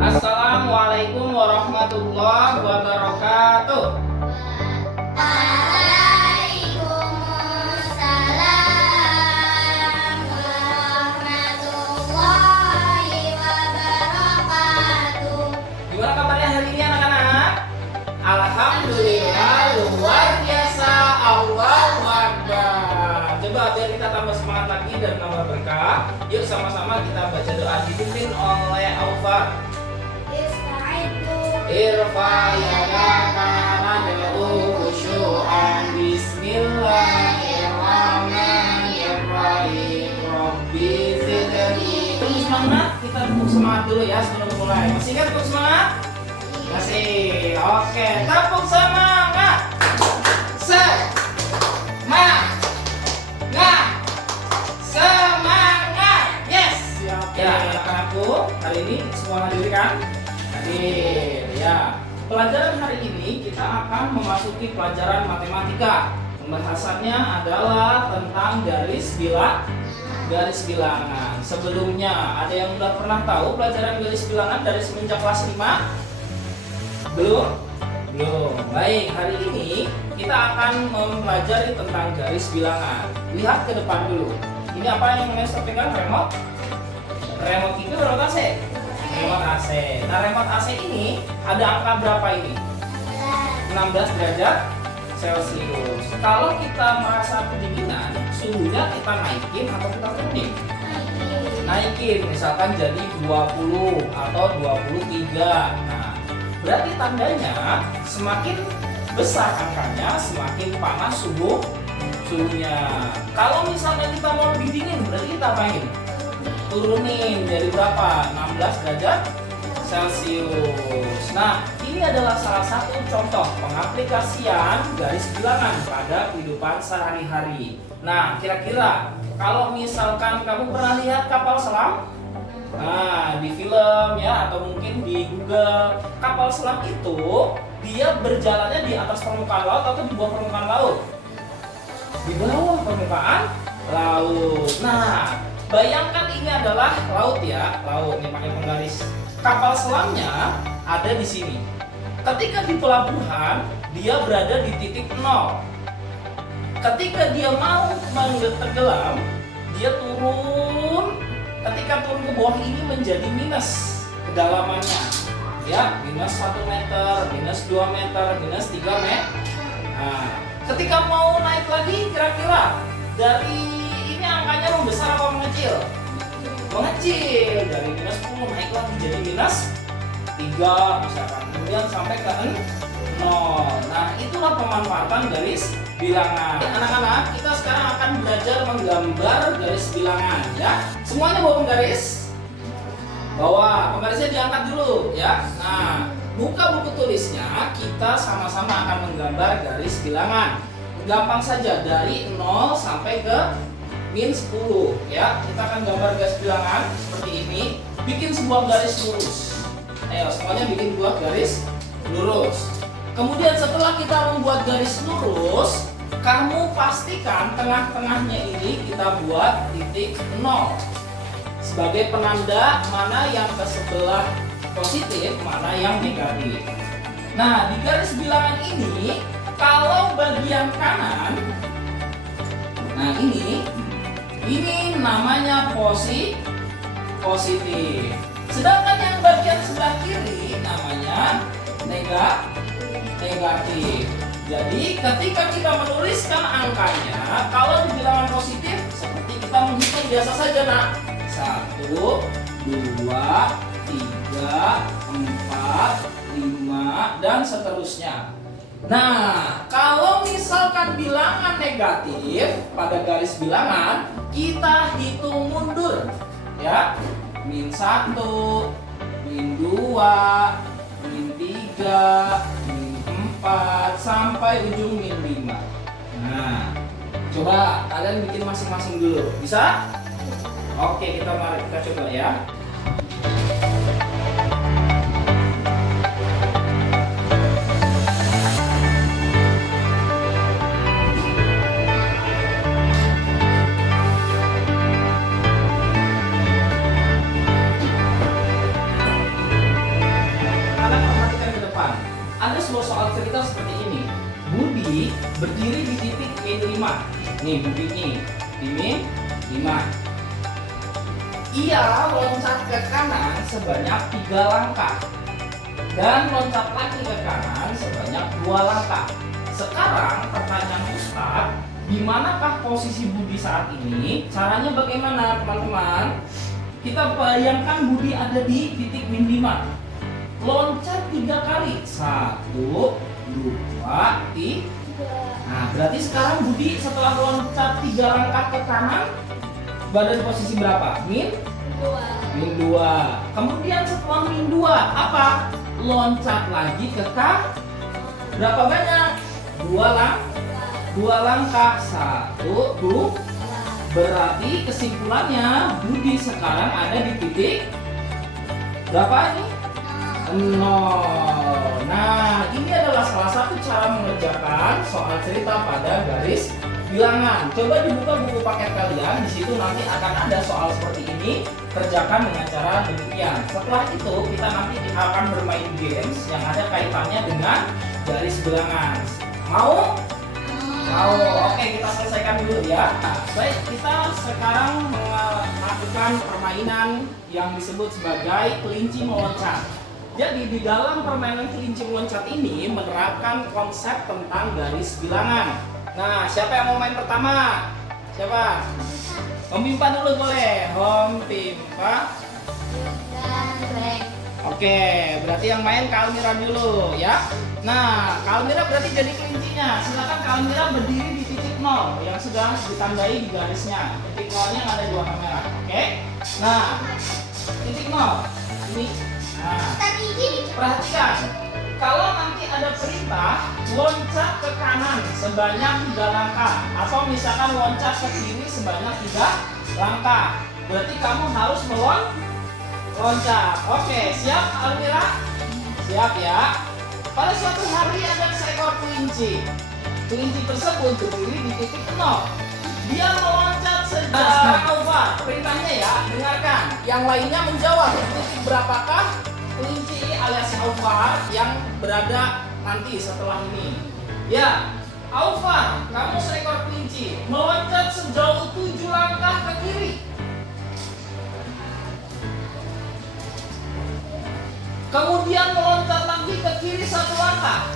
Assalamualaikum warahmatullahi wabarakatuh. Waalaikumsalam warahmatullahi wabarakatuh. Gimana kabarnya hari ini anak-anak? Alhamdulillah luar biasa, Allahu Akbar. Coba biar kita tambah semangat lagi dan tambah berkah. Yuk sama-sama kita baca doa dipimpin oleh Aufa. Irfa yadaka nad'u khusyu'an bismillahirrahmanirrahim Rabbi zidni. Tepuk semangat, kita tepuk semangat dulu ya sebelum mulai. Masih kan tepuk semangat? Masih. Oke, tepuk semangat. Semangat. Yes. Ya, anak-anakku, hari ini semua hadir kan? Hadir ya. Pelajaran hari ini kita akan memasuki pelajaran matematika. Pembahasannya adalah tentang garis bilangan. Sebelumnya ada yang udah pernah tahu pelajaran garis bilangan dari semenjak kelas 5? Belum? Belum. Baik, hari ini kita akan mempelajari tentang garis bilangan. Lihat ke depan dulu. Ini apa yang Master pegang? Remote? Remote itu remote AC? Remote AC. Nah, remote AC ini ada angka berapa ini? 16 derajat Celcius. Kalau kita merasa kedinginan, suhunya kita naikin atau kita turunin? Naikin, misalkan jadi 20 atau 23. Nah, berarti tandanya semakin besar angkanya, semakin panas suhunya. Kalau misalnya kita mau lebih dingin, berarti kita apain? Turunin jadi berapa? 16 derajat Celcius. Nah, ini adalah salah satu contoh pengaplikasian garis bilangan pada kehidupan sehari-hari. Nah, kira-kira kalau misalkan kamu pernah lihat kapal selam? Nah, di film ya atau mungkin di Google, kapal selam itu dia berjalannya di atas permukaan laut atau di bawah permukaan laut? Di bawah permukaan laut. Nah, bayangkan ini adalah laut ya, laut ini pakai penggaris. Kapal selamnya ada di sini. Ketika di pelabuhan, dia berada di titik 0. Ketika dia mau tenggelam, dia turun. Ketika turun ke bawah ini menjadi minus kedalamannya. Ya, minus 1 meter, minus 2 meter, minus 3 meter. Nah, ketika mau naik lagi, kira-kira dari ini angkanya membesar atau mengecil? Mengecil, dari minus 10 naik lagi jadi minus 3 misalkan, kemudian sampai ke 0. Nah, itulah pemanfaatan garis bilangan. Anak-anak, kita sekarang akan belajar menggambar garis bilangan ya. Semuanya bawa penggaris? Bawa, penggarisnya diangkat dulu ya. Nah, buka buku tulisnya, kita sama-sama akan menggambar garis bilangan. Gampang saja, dari 0 sampai ke min 10 ya. Kita akan gambar garis bilangan seperti ini. Bikin sebuah garis lurus. Ayo semuanya bikin sebuah garis lurus. Kemudian setelah kita membuat garis lurus, kamu pastikan tengah-tengahnya ini kita buat titik 0 sebagai penanda mana yang ke sebelah positif, mana yang negatif. Nah, di garis bilangan ini kalau bagian kanan, nah ini namanya positif. Sedangkan yang bagian sebelah kiri namanya negatif. Jadi ketika kita menuliskan angkanya, kalau di bilangan positif seperti kita menghitung biasa saja nak. 1, 2, 3, 4, 5 dan seterusnya. Nah, kalau misalkan bilangan negatif pada garis bilangan, kita hitung mundur ya. Min 1, min 2, min 3, min 4 sampai ujung min 5. Nah, coba kalian bikin masing-masing dulu. Bisa? Oke, kita coba ya. berdiri di titik min 5. Nih Budi nih, di min 5. Ia loncat ke kanan sebanyak 3 langkah dan loncat lagi ke kanan sebanyak 2 langkah. Sekarang pertanyaan Ustadz, di manakah posisi Budi saat ini? Caranya bagaimana teman-teman? Kita bayangkan Budi ada di titik min 5. Loncat 3 kali. 1, 2, 3. Nah, berarti sekarang Budi setelah loncat 3 langkah ke kanan berada di posisi berapa? Min 2. Kemudian setelah min 2 apa? Loncat lagi ke berapa banyak? 2 langkah. 1, 2. Berarti kesimpulannya Budi sekarang ada di titik berapa ini? 0. Nah, ini adalah salah satu cara mengerjakan soal cerita pada garis bilangan. Coba dibuka buku paket kalian, di situ nanti akan ada soal seperti ini. Kerjakan dengan cara demikian. Setelah itu kita nanti akan bermain games yang ada kaitannya dengan garis bilangan. Mau? Mau. Oke, kita selesaikan dulu ya. Nah, baik, kita sekarang melakukan permainan yang disebut sebagai kelinci meloncat. Jadi di dalam permainan kelinci meloncat ini menerapkan konsep tentang garis bilangan. Nah, siapa yang mau main pertama? Siapa? Om Pimpa dulu boleh. Om Pimpa. Oke, berarti yang main Kak Almira dulu ya. Nah, Kak Almira berarti jadi kelincinya. Silakan Kak Almira berdiri di titik 0 yang sudah ditandai di garisnya. Titik 0-nya ada di warna merah. Oke. Nah, titik 0 ini. Nah, perhatikan, kalau nanti ada perintah loncat ke kanan sebanyak 3 langkah atau misalkan loncat ke kiri sebanyak 3 langkah, berarti kamu harus meloncat. Oke, siap Almira? Siap ya. Pada suatu hari ada seekor kelinci. Kelinci tersebut berdiri di titik 0. Dia meloncat sejauh perintahnya ya, dengarkan. Yang lainnya menjawab titik berapakah kelinci alias Aufar yang berada nanti setelah ini. Ya, Aufar, kamu seekor kelinci meloncat sejauh 7 langkah ke kiri. Kemudian meloncat lagi ke kiri 1 langkah.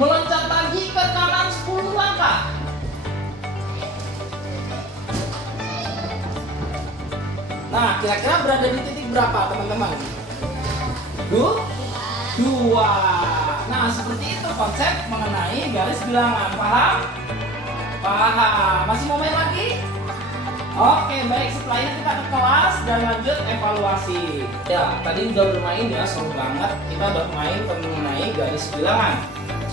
Meloncat lagi ke kanan 10 langkah. Nah, kira-kira berada di titik berapa teman-teman? 2. Nah, seperti itu konsep mengenai garis bilangan. Paham? Paham. Masih mau main lagi? Oke, baik. Setelah ini kita ke kelas dan lanjut evaluasi. Ya, tadi udah bermain ya, seru banget. Kita udah main mengenai garis bilangan.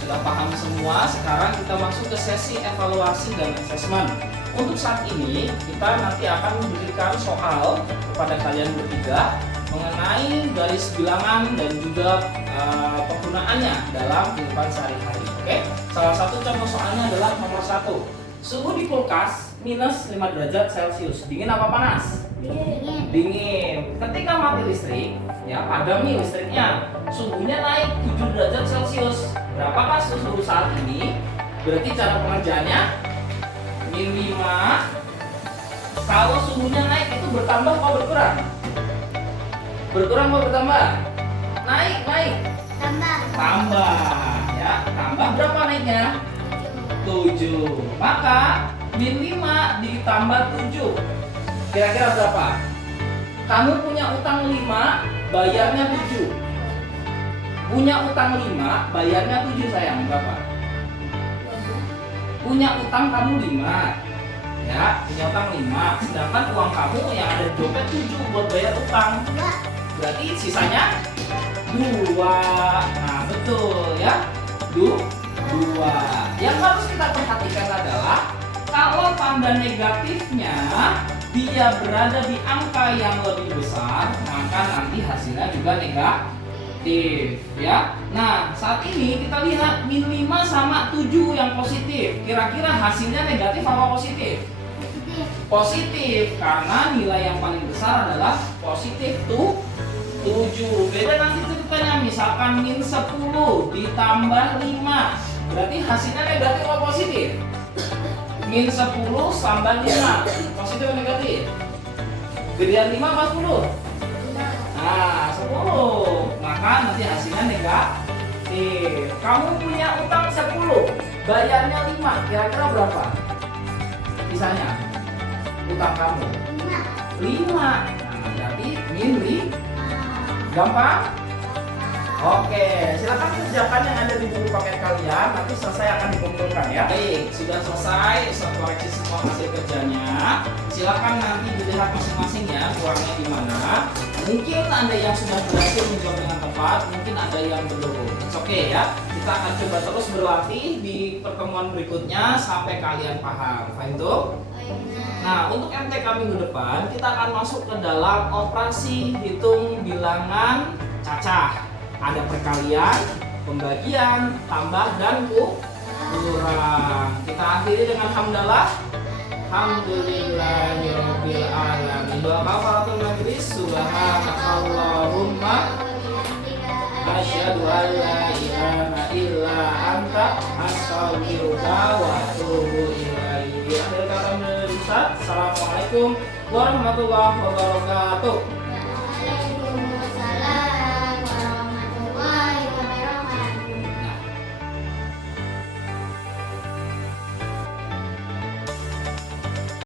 Sudah paham semua. Sekarang kita masuk ke sesi evaluasi dan asesmen. Untuk saat ini, kita nanti akan memberikan soal kepada kalian bertiga mengenai garis bilangan dan juga penggunaannya dalam kehidupan sehari-hari. Oke, salah satu contoh soalnya adalah nomor 1. Suhu di kulkas minus 5 derajat Celcius. Dingin apa panas? Dingin. Ketika mati listrik, ya padam nih listriknya, suhunya naik 7 derajat Celcius. Berapakah suhu saat ini? Berarti cara pengerjaannya min 5. Kalau suhunya naik itu bertambah atau berkurang? Berkurang atau bertambah? Naik. Tambah ya. Tambah berapa naiknya? 7. Maka min 5 ditambah 7. Kira-kira berapa? Kamu punya utang 5, bayarnya 7. Punya utang 5, bayarnya 7 sayang. Berapa? Punya utang kamu 5. Ya, punya utang 5. Sedangkan uang kamu yang ada di dompet 7 buat bayar utang. Berarti sisanya 2. Nah, betul ya. 2. Yang harus kita perhatikan adalah kalau tanda negatifnya dia berada di angka yang lebih besar, maka nanti hasilnya juga negatif ya. Nah, saat ini kita lihat min 5 sama 7 yang positif. Kira-kira hasilnya negatif apa positif? Positif, karena nilai yang paling besar adalah positif tuh 7. Beda nanti ceritanya, misalkan min 10 ditambah 5. Berarti hasilnya negatif atau positif? Min 10 tambah 5. Positif atau negatif? Gedean 5 apa 10? Nah, 10. Maka nanti hasilnya negatif. Kamu punya utang 10, bayarnya 5. Kira-kira berapa? Sisanya utang kamu 5. Nah, berarti min 5. Gampang? Oke, silakan kerjakan yang ada di buku paket kalian. Nanti selesai akan dikumpulkan ya. Baik, sudah selesai. Saya koreksi semua hasil kerjanya. Silakan nanti dilihat masing-masing ya, kurangnya di mana. Mungkin ada yang sudah berhasil menjawab dengan tepat, mungkin ada yang belum. Oke ya, kita akan coba terus berlatih di pertemuan berikutnya sampai kalian paham. Faham tuh? Nah, untuk MTK minggu depan kita akan masuk ke dalam operasi hitung bilangan cacah. Ada perkalian, pembagian, tambah dan kurang. Kita akhiri dengan hamdalah. Alhamdulillahirabbil alamin. Doa kafaratul majlis. Subhanakallahumma asyhadu an la ilaha illa anta astaghfiruka wa atubu ilaik. Akhir kata dari Ustaz. Assalamualaikum warahmatullahi wabarakatuh.